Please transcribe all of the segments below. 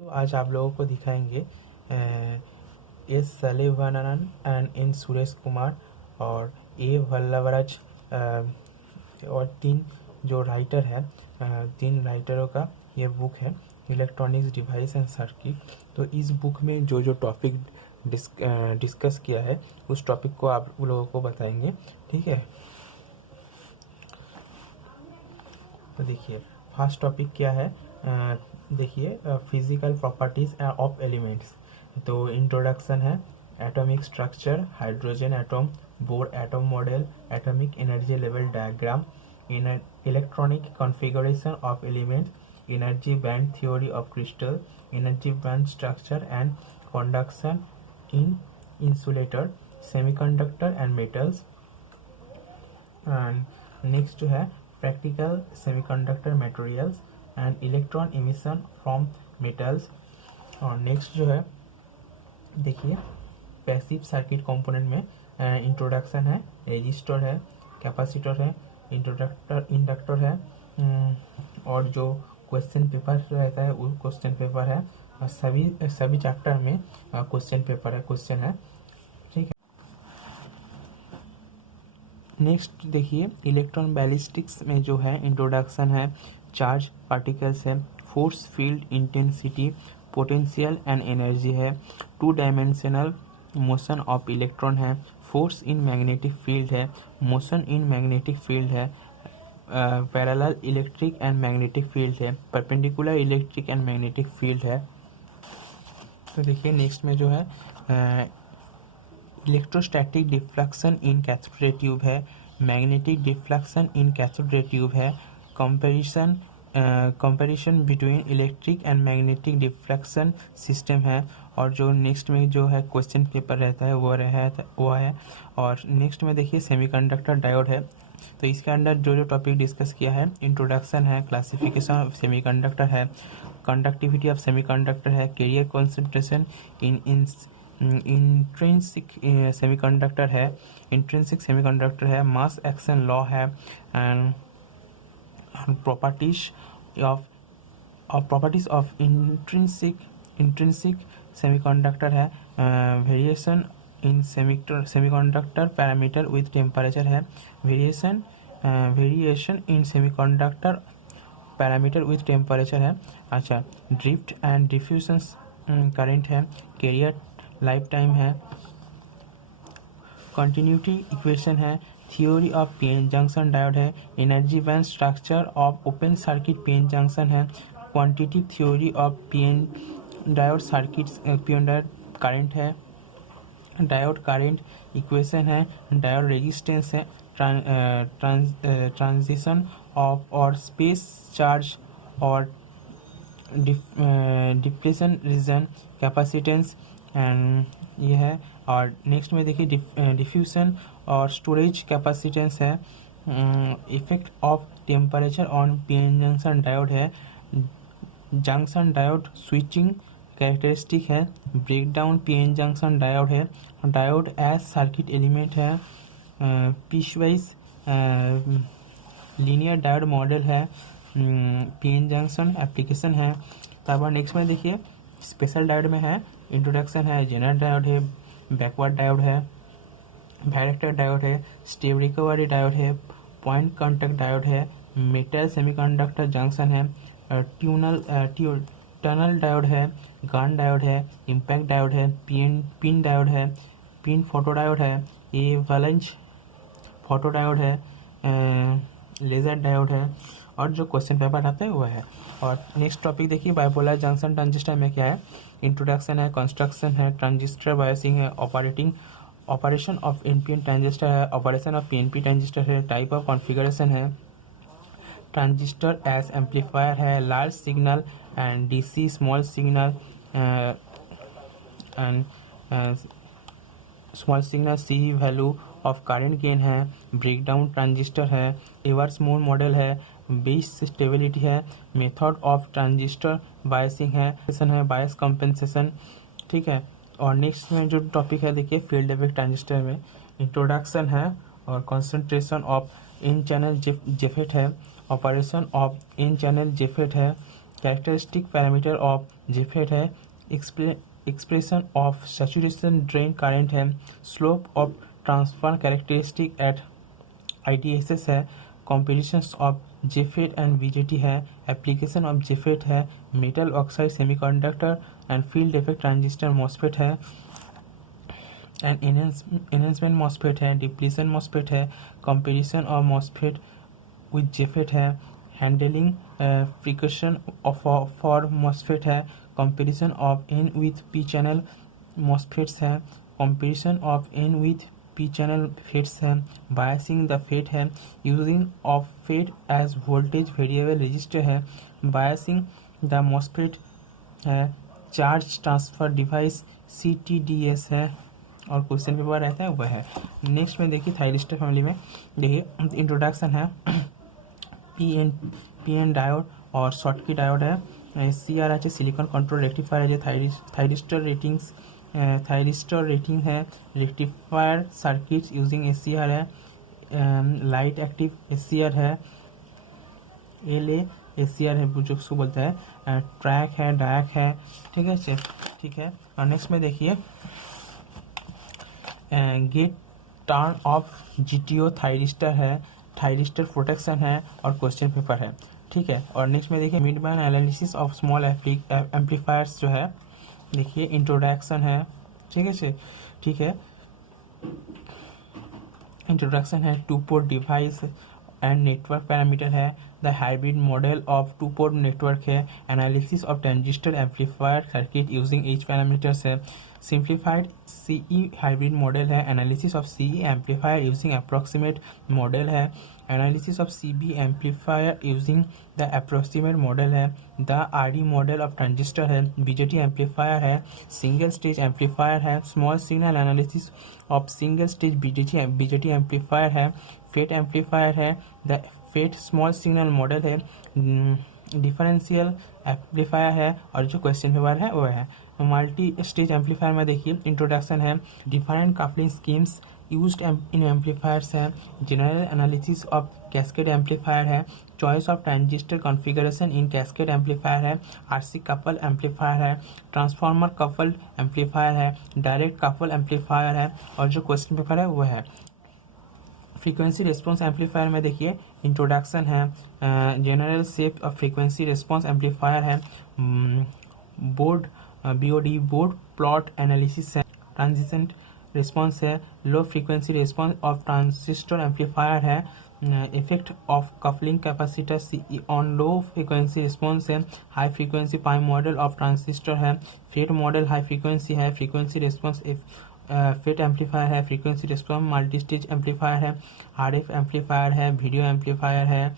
तो आज आप लोगों को दिखाएंगे S Salivahanan and N Suresh Kumar और ए वल्लभराज और तीन जो राइटर है, तीन राइटरों का ये बुक है इलेक्ट्रॉनिक्स डिवाइस एंड सर्किट। तो इस बुक में जो जो टॉपिक डिस्कस किया है उस टॉपिक को आप लोगों को बताएंगे, ठीक है। तो देखिए फर्स्ट टॉपिक क्या है, देखिए फिजिकल प्रॉपर्टीज ऑफ एलिमेंट्स। तो इंट्रोडक्शन है, atomic structure, hydrogen atom, bore atom model, atomic energy level diagram, electronic configuration of elements, energy band theory of crystal, energy band structure and conduction in insulator, semiconductor and metals. And next जो है practical semiconductor materials and electron emission from metals. और next जो है देखिए passive circuit component में introduction है, resistor है, capacitor है, इंडक्टर है, और जो क्वेश्चन पेपर रहता है वो क्वेश्चन पेपर है, और सभी चैप्टर में क्वेश्चन पेपर है, क्वेश्चन है, ठीक है। नेक्स्ट देखिए इलेक्ट्रॉन बैलिस्टिक्स में जो है इंट्रोडक्शन है, चार्ज पार्टिकल्स है, force field intensity, potential and energy है, two dimensional motion of electron है, फोर्स इन मैग्नेटिक फील्ड है, मोशन इन मैग्नेटिक फील्ड है, parallel electric and magnetic field है, perpendicular electric and magnetic field है। तो देखिए next में जो है electrostatic deflection in cathode ray tube है, magnetic deflection in cathode ray tube है, comparison between electric and magnetic deflection system है। और जो नेक्स्ट में जो है क्वेश्चन पेपर रहता है वो है। और नेक्स्ट में देखिए सेमीकंडक्टर डायोड है। तो इसके अंदर जो जो टॉपिक डिस्कस किया है, इंट्रोडक्शन है, क्लासिफिकेशन ऑफ सेमीकंडक्टर है, कंडक्टिविटी ऑफ सेमीकंडक्टर है, carrier concentration in intrinsic semiconductor है, इंट्रिंसिक सेमीकंडक्टर है, मास एक्शन लॉ है, and properties of intrinsic semiconductor है, variation in semiconductor parameter with temperature है, variation in semiconductor parameter with temperature है। अच्छा, drift and diffusion current है, carrier lifetime है, continuity equation है, theory of PN junction diode है, energy band structure of open circuit PN junction है, quantity theory of PN diode circuit PN diode current है, diode current equation है, diode resistance है, transition of और space charge और depletion region, capacitance and ये है। और नेक्स्ट में देखिए डिफ्यूजन और स्टोरेज कैपेसिटेंस है, effect of temperature on PN junction diode है, जंक्शन डायोड स्विचिंग कैरेक्टरिस्टिक है, break down PN junction diode है, डायोड एज सर्किट एलिमेंट है, पीसवाइज लीनियर डायोड मॉडल है, पीएन जंक्शन एप्लीकेशन है। तब नेक्स्ट में देखिए स्पेशल डायोड में है, इंट्रोडक्शन है, जनरल डायोड है, बैकवर्ड डायोड है, डायरेक्टर डायोड है, स्टेप रिकवरी डायोड है, पॉइंट कॉन्टैक्ट डायोड है, मेटल सेमीकंडक्टर जंक्शन है, टनल डायोड है, गन डायोड है, इम्पैक्ट डायोड है, पिन डायोड है, पिन फोटो डायोड है, ये वैलेंस फोटो डायोड है, लेजर डायोड है। और जो क्वेश्चन पेपर आता है वो है। और नेक्स्ट टॉपिक देखिए बाइपोलर जंक्शन ट्रांजिस्टर में क्या है, इंट्रोडक्शन है, कंस्ट्रक्शन है, ट्रांजिस्टर बायसिंग है, ऑपरेशन ऑफ एनपीएन ट्रांजिस्टर है, ऑपरेशन ऑफ पीएनपी ट्रांजिस्टर है, टाइप ऑफ कॉन्फ़िगरेशन है, ट्रांजिस्टर एज एम्पलीफायर है, large signal and DC small signal and small signal C value of current gain है, breakdown transistor है, reverse mode model है, base stability है, method of transistor biasing है bias compensation, ठीक है। और नेक्स्ट में जो टॉपिक है देखिए फील्ड इफेक्ट ट्रांजिस्टर में इंट्रोडक्शन है और concentration of n channel JFET है, operation of n channel JFET है, कैरेक्टरिस्टिक पैरामीटर ऑफ जेफेट है, expression of saturation drain current है, slope of transfer characteristic at IDSS है, competitions of JFET and BJT है, application of JFET है, metal oxide semiconductor and field effect transistor MOSFET है, and enhancement MOSFET है, depletion MOSFET है, comparison of MOSFET with JFET है, handling precaution for MOSFET है, comparison of n with p channel MOSFETs है, comparison of n with p channel FETs है, biasing the FET है, using of FET as voltage variable resistor है, biasing the MOSFET है, charge transfer device CTDS है, और question paper रहता है वह है। नेक्स्ट में देखिए थायरिस्टर फैमिली में देखिए इंट्रोडक्शन है, पी एन डायोड और शॉर्टकी डायोड है, CR है सिलिकॉन कंट्रोल रेक्टिफायर है, थायरिस्टर रेटिंग है, रेक्टिफायर सर्किट्स यूजिंग SCR है, लाइट एक्टिव SCR है, LA SCR है जो उसको बोलते हैं, ट्रैक है, डायक है, ठीक है ठीक है। और नेक्स्ट में देखिए gate turn off GTO thyristor है, थायरिस्टर प्रोटेक्शन है, और क्वेश्चन पेपर है, ठीक है। और नेक्स्ट में देखिए mid band analysis of small amplifiers जो है, देखिए इंट्रोडक्शन है, ठीक है इंट्रोडक्शन है, two port device and network parameter है, the hybrid model of two port network है, analysis of transistor amplifier circuit using h parameters है, सिंप्लीफाइड CE हाइब्रिड मॉडल है, analysis of CE amplifier using approximate model है, analysis of CB amplifier using the approximate model है, the RD model of transistor है, BJT amplifier है, single stage amplifier है, small signal analysis of single stage BJT amplifier है, FET amplifier है, the FET small signal model है, differential amplifier है, और जो क्वेश्चन पेपर है वो है मल्टी स्टेज एम्पलीफायर में देखिए इंट्रोडक्शन है, different coupling schemes used in amplifiers है, general analysis of cascade amplifier है, choice of transistor configuration in cascade amplifier है, RC कपल एम्पलीफायर है, ट्रांसफार्मर कपल्ड एम्पलीफायर है, डायरेक्ट कपल एम्पलीफायर है, और जो क्वेश्चन पेपर है वो है फ्रीक्वेंसी रिस्पॉन्स एम्पलीफायर में देखिए इंट्रोडक्शन है, general shape of frequency response amplifier है, बोर्ड बोर्ड प्लॉट एनालिसिस है, ट्रांजिशन रिस्पॉन्स है, low frequency response of transistor amplifier है, effect of coupling capacitor CE on low frequency response है, high frequency pi model of transistor है, FET model high frequency है, frequency response FET amplifier है, frequency response multi stage amplifier है, RF amplifier है, video amplifier है,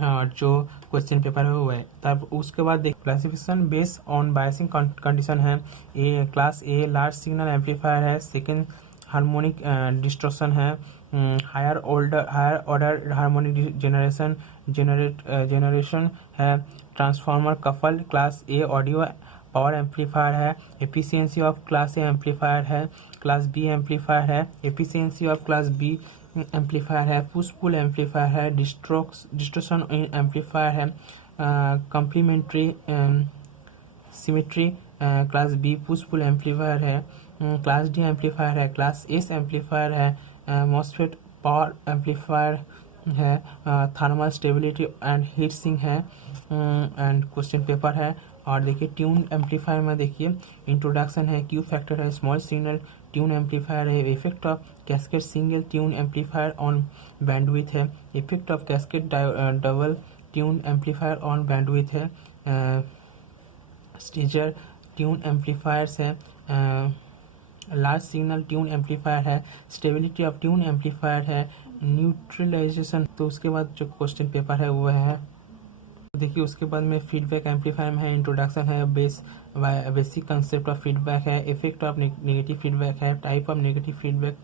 और जो question paper है वो है। तब उसके बाद देख classification based on biasing condition है, class A large signal amplifier है, सेकेंड हार्मोनिक डिस्टॉर्शन है, हायर ऑर्डर हार्मोनिक जनरेशन है, transformer couple class A audio power amplifier है, efficiency of class A amplifier है, क्लास B एम्पलीफायर है, efficiency of class B amplifier है, push pull amplifier है, distortion amplifier है, complementary symmetry class B push pull amplifier है, class D amplifier है, class S amplifier है, MOSFET power amplifier है, thermal stability and heat sink है, and question paper है। और देखिए ट्यून एम्पलीफायर में देखिए इंट्रोडक्शन है, क्यू फैक्टर है, स्मॉल सिग्नल ट्यून एम्पलीफायर है, effect of cascade single tune amplifier on bandwidth है, effect of cascade double tune amplifier on bandwidth है, स्टेजर ट्यून एम्पलीफायर्स है, लार्ज सिग्नल ट्यून एम्पलीफायर है, stability of tune amplifier है, neutralization. तो उसके बाद जो क्वेश्चन पेपर है वो है देखिए उसके बाद में फीडबैक एम्पलीफायर में है, इंट्रोडक्शन है, बेसिक कंसेप्ट ऑफ फीडबैक है, इफेक्ट ऑफ नेगेटिव फीडबैक है, type of negative feedback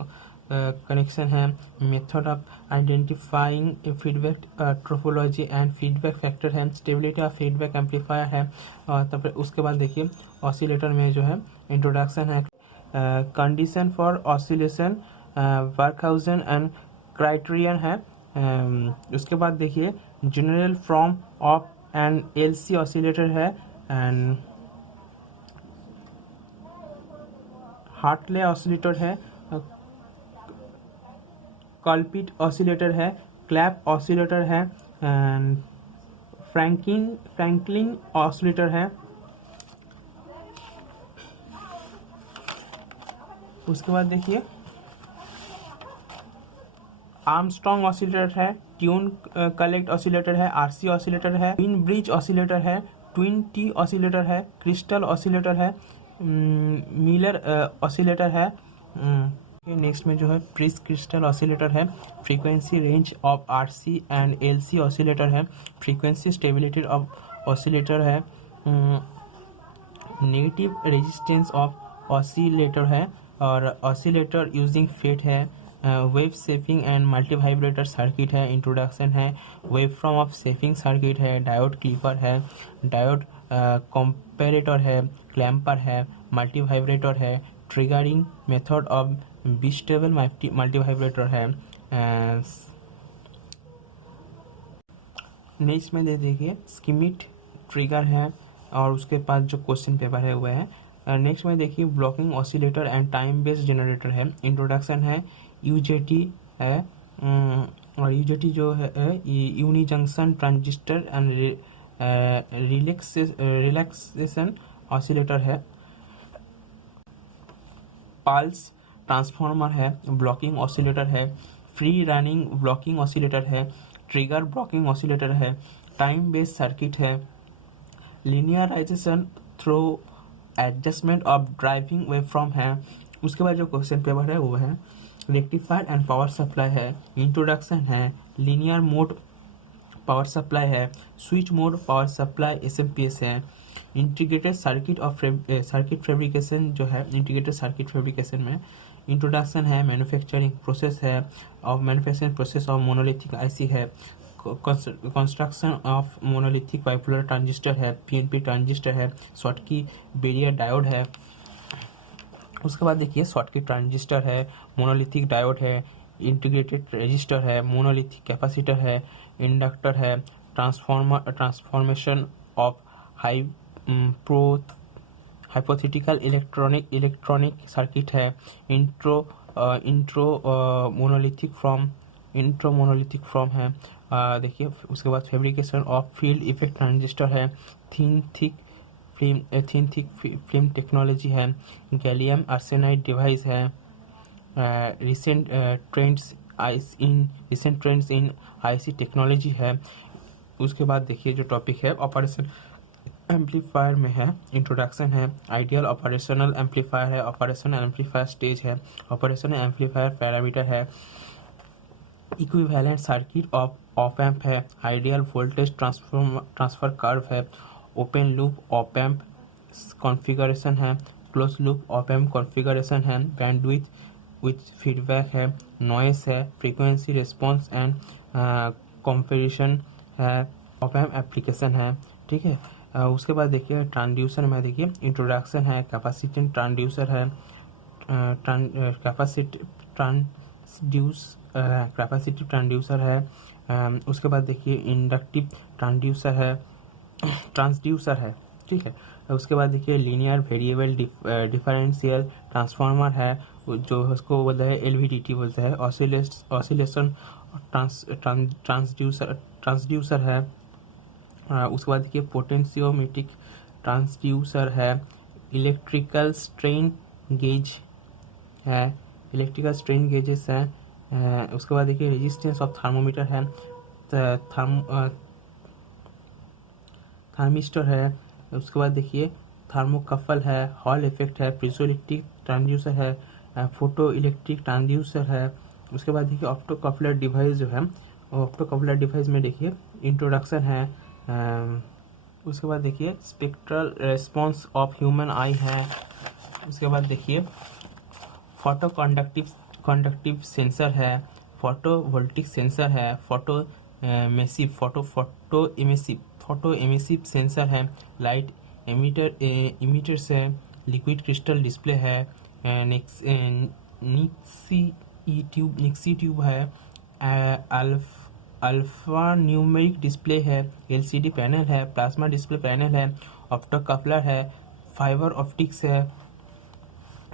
connection है, method of identifying feedback topology and feedback factor है, स्टेबिलिटी ऑफ फीडबैक एम्पलीफायर है। और तब उसके बाद देखिए ऑसिलेटर में जो है इंट्रोडक्शन है, condition for oscillation, Barkhausen and criterion है। उसके बाद देखिए general form of and LC oscillator है, एंड हार्टले ऑसिलेटर है, कॉलपिट ऑसिलेटर है, क्लैप ऑसिलेटर है, एंड फ्रैंकलिन ऑसिलेटर है। उसके बाद देखिए आर्मस्ट्रॉन्ग ऑसिलेटर है, ट्यून कलेक्ट ऑसिलेटर है, RC ऑसिलेटर है, ट्विन ब्रिज ऑसिलेटर है, ट्विन T ऑसिलेटर है, क्रिस्टल ऑसिलेटर है, मिलर ऑसिलेटर है। नेक्स्ट में जो है प्रिस क्रिस्टल ऑसिलेटर है, frequency range of RC and LC oscillator है, फ्रीक्वेंसी स्टेबिलिटी ऑफ ऑसिलेटर है, नेगेटिव रेजिस्टेंस ऑफ ऑसिलेटर है, और ऑसिलेटर यूजिंग फेट है, wave shaping and multi vibrator circuit है, इंट्रोडक्शन है, wave from of shaping circuit है, diode clipper है, diode comparator है, क्लैम्पर है, मल्टी वाइब्रेटर है, triggering method of bistable multi vibrator है। नेक्स्ट में दे देखिए स्कीमिट ट्रिगर है, और उसके पास जो क्वेश्चन पेपर है वो है। नेक्स्ट में देखिए blocking oscillator and time based generator है, इंट्रोडक्शन है, UJT है, और UJT जो है uni junction transistor and relaxation oscillator है, पल्स ट्रांसफार्मर है, ब्लॉकिंग ऑसिलेटर है, फ्री रनिंग ब्लॉकिंग ऑसिलेटर है, ट्रिगर ब्लॉकिंग ऑसिलेटर है, टाइम बेस्ड सर्किट है, linearization through adjustment of driving waveform है। उसके बाद जो क्वेश्चन पेपर है वो है रेक्टिफायर एंड पावर सप्लाई है, इंट्रोडक्शन है, लीनियर मोड पावर सप्लाई है, switch mode power supply SMPS है, integrated circuit of circuit fabrication जो है, इंटीग्रेटेड सर्किट फैब्रिकेशन में इंट्रोडक्शन है, मैन्युफैक्चरिंग प्रोसेस है, और manufacturing process of monolithic IC है, construction of monolithic bipolar transistor है, PNP ट्रांजिस्टर है, शॉटकी बैरियर डायोड है। उसके बाद देखिए शॉटकी ट्रांजिस्टर है, मोनोलिथिक डायोड है, इंटीग्रेटेड रजिस्टर है, मोनोलिथिक कैपेसिटर है, इंडक्टर है, transformation of hypothetical electronic circuit है, इंट्रो मोनोलिथिक फ्रॉम है। देखिए उसके बाद fabrication of field effect transistor है, थिन थिक फिल्म टेक्नोलॉजी है, गैलियम आर्सेनाइड डिवाइस है, recent trends in IC technology है। उसके बाद देखिए जो टॉपिक है ऑपरेशन एम्पलीफायर में है, इंट्रोडक्शन है, आइडियल ऑपरेशनल एम्पलीफायर है, ऑपरेशनल एम्पलीफायर स्टेज है, ऑपरेशनल एम्पलीफायर पैरामीटर है, इक्विवेलेंट सर्किट ऑफ एम्प है, आइडियल वोल्टेज ट्रांसफर कर्व है, open loop op amp configuration है, close loop op amp configuration है, बैंडविड्थ विथ फीडबैक है, noise है, frequency response and comparison है, op amp application है। ठीक है, उसके बाद देखिए ट्रांसड्यूसर में देखिए इंट्रोडक्शन है, कैपेसिटेंस ट्रांसड्यूसर है, कैपेसिटिव ट्रांसड्यूसर है। उसके बाद देखिए इंडक्टिव ट्रांसड्यूसर है। ठीक है, उसके बाद देखिए लीनियर वेरिएबल डिफरेंशियल ट्रांसफार्मर है, जो उसको बोलते हैं LVDT बोलते हैं, ऑसिलेशन ट्रांसड्यूसर है। उसके बाद देखिए पोटेंशियोमीट्रिक ट्रांसड्यूसर है, इलेक्ट्रिकल स्ट्रेन गेज है, इलेक्ट्रिकल स्ट्रेन गेजेस हैं। उसके बाद देखिए रेजिस्टेंस ऑफ थर्मोमीटर है, थर्मिस्टर है। उसके बाद देखिए थर्मोकपल है, हॉल इफेक्ट है, पीजोइलेक्ट्रिक ट्रांसड्यूसर है, फोटो इलेक्ट्रिक ट्रांसड्यूसर है। उसके बाद देखिए ऑप्टोकपलर डिवाइस जो है, ऑप्टोकपलर डिवाइस में देखिए इंट्रोडक्शन है। उसके बाद देखिए स्पेक्ट्रल रेस्पॉन्स ऑफ ह्यूमन आई है। उसके बाद देखिए फोटो कंडक्टिव सेंसर है, फोटो वोल्टिक सेंसर है, फोटो एमिसिव सेंसर है, लाइट इमीटर्स है, लिक्विड क्रिस्टल डिस्प्ले है, निक्सी ट्यूब है, अल्फा न्यूमेरिक डिस्प्ले है, एलसीडी पैनल है, प्लाज्मा डिस्प्ले पैनल है, ऑप्टो कपलर है, फाइबर ऑप्टिक्स है।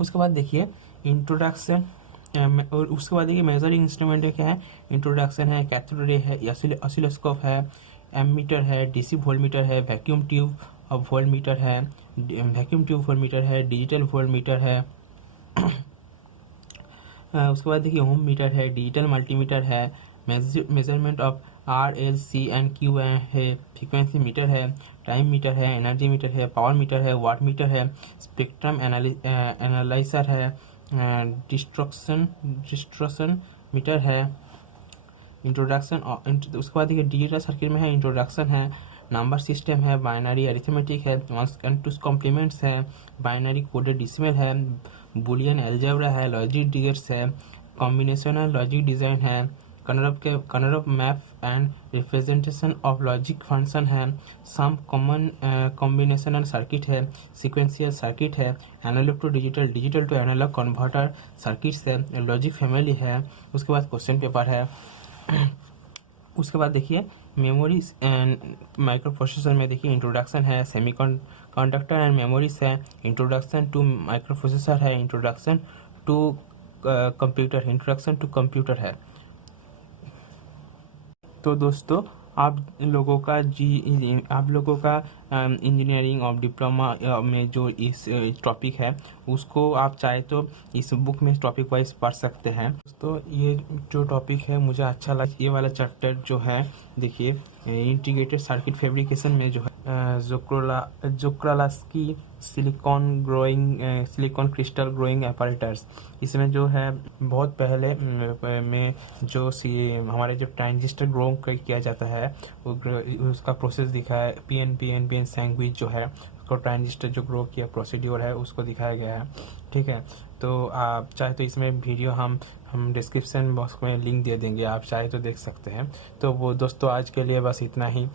उसके बाद देखिए इंट्रोडक्शन, और उसके बाद देखिए मेजरिंग इंस्ट्रूमेंट क्या है, इंट्रोडक्शन है, कैथोड रे है, ऑसिलोस्कोप है, एमीटर है, डीसी वोल्टमीटर है, वैक्यूम ट्यूब वोल्टमीटर है, वैक्यूम ट्यूब वोल्टमीटर है, डिजिटल वोल्टमीटर है। उसके बाद देखिए होम मीटर है, डिजिटल मल्टीमीटर है, measurement of R L C and Q है, फ्रीक्वेंसी मीटर है, टाइम मीटर है, एनर्जी मीटर है, पावर मीटर है, वाट मीटर है, स्पेक्ट्रम एनालाइजर है, डिस्ट्रक्शन मीटर है, इंट्रोडक्शन। उसके बाद देखिए डिजिटल सर्किट में है इंट्रोडक्शन है, नंबर सिस्टम है, बाइनरी अरिथमेटिक है, वंस एंड टू कॉम्प्लीमेंट्स है, बाइनरी कोडेड डेसिमल है, बुलियन अलजेब्रा है, लॉजिक डिजिट्स है, कॉम्बिनेशनल लॉजिक डिज़ाइन है, Karnaugh map and representation of logic function है, सम कॉमन कॉम्बिनेशनल सर्किट है, सीक्वेंशियल सर्किट है, analog to digital, digital to analog converter circuits है, logic family है। उसके बाद क्वेश्चन पेपर है। उसके बाद देखिए मेमोरी एंड माइक्रो प्रोसेसर में देखिए इंट्रोडक्शन है, सेमी कंडक्टर एंड मेमोरीज है, इंट्रोडक्शन टू माइक्रो प्रोसेसर है, introduction to computer, introduction to computer है। तो दोस्तों आप लोगों का इंजीनियरिंग ऑफ डिप्लोमा में जो इस टॉपिक है उसको आप चाहे तो इस बुक में टॉपिक वाइज पढ़ सकते हैं। दोस्तों ये जो टॉपिक है मुझे अच्छा लगा। ये वाला चैप्टर जो है देखिए इंटीग्रेटेड सर्किट फैब्रिकेशन में जो है जोक्रालास्की सिलिकॉन क्रिस्टल ग्रोइंग एपरेटर्स, इसमें जो है बहुत पहले में जो हमारे जो ट्रांजिस्टर ग्रो किया जाता है उसका प्रोसेस दिखाया है। पीएन सैंडविच जो है उसको ट्रांजिस्टर जो ग्रो किया प्रोसीड्योर है उसको दिखाया गया है। ठीक है, तो आप चाहे तो इसमें वीडियो हम डिस्क्रिप्शन बॉक्स में लिंक दे देंगे, आप चाहे तो देख सकते हैं। तो वो दोस्तों आज के लिए बस इतना ही।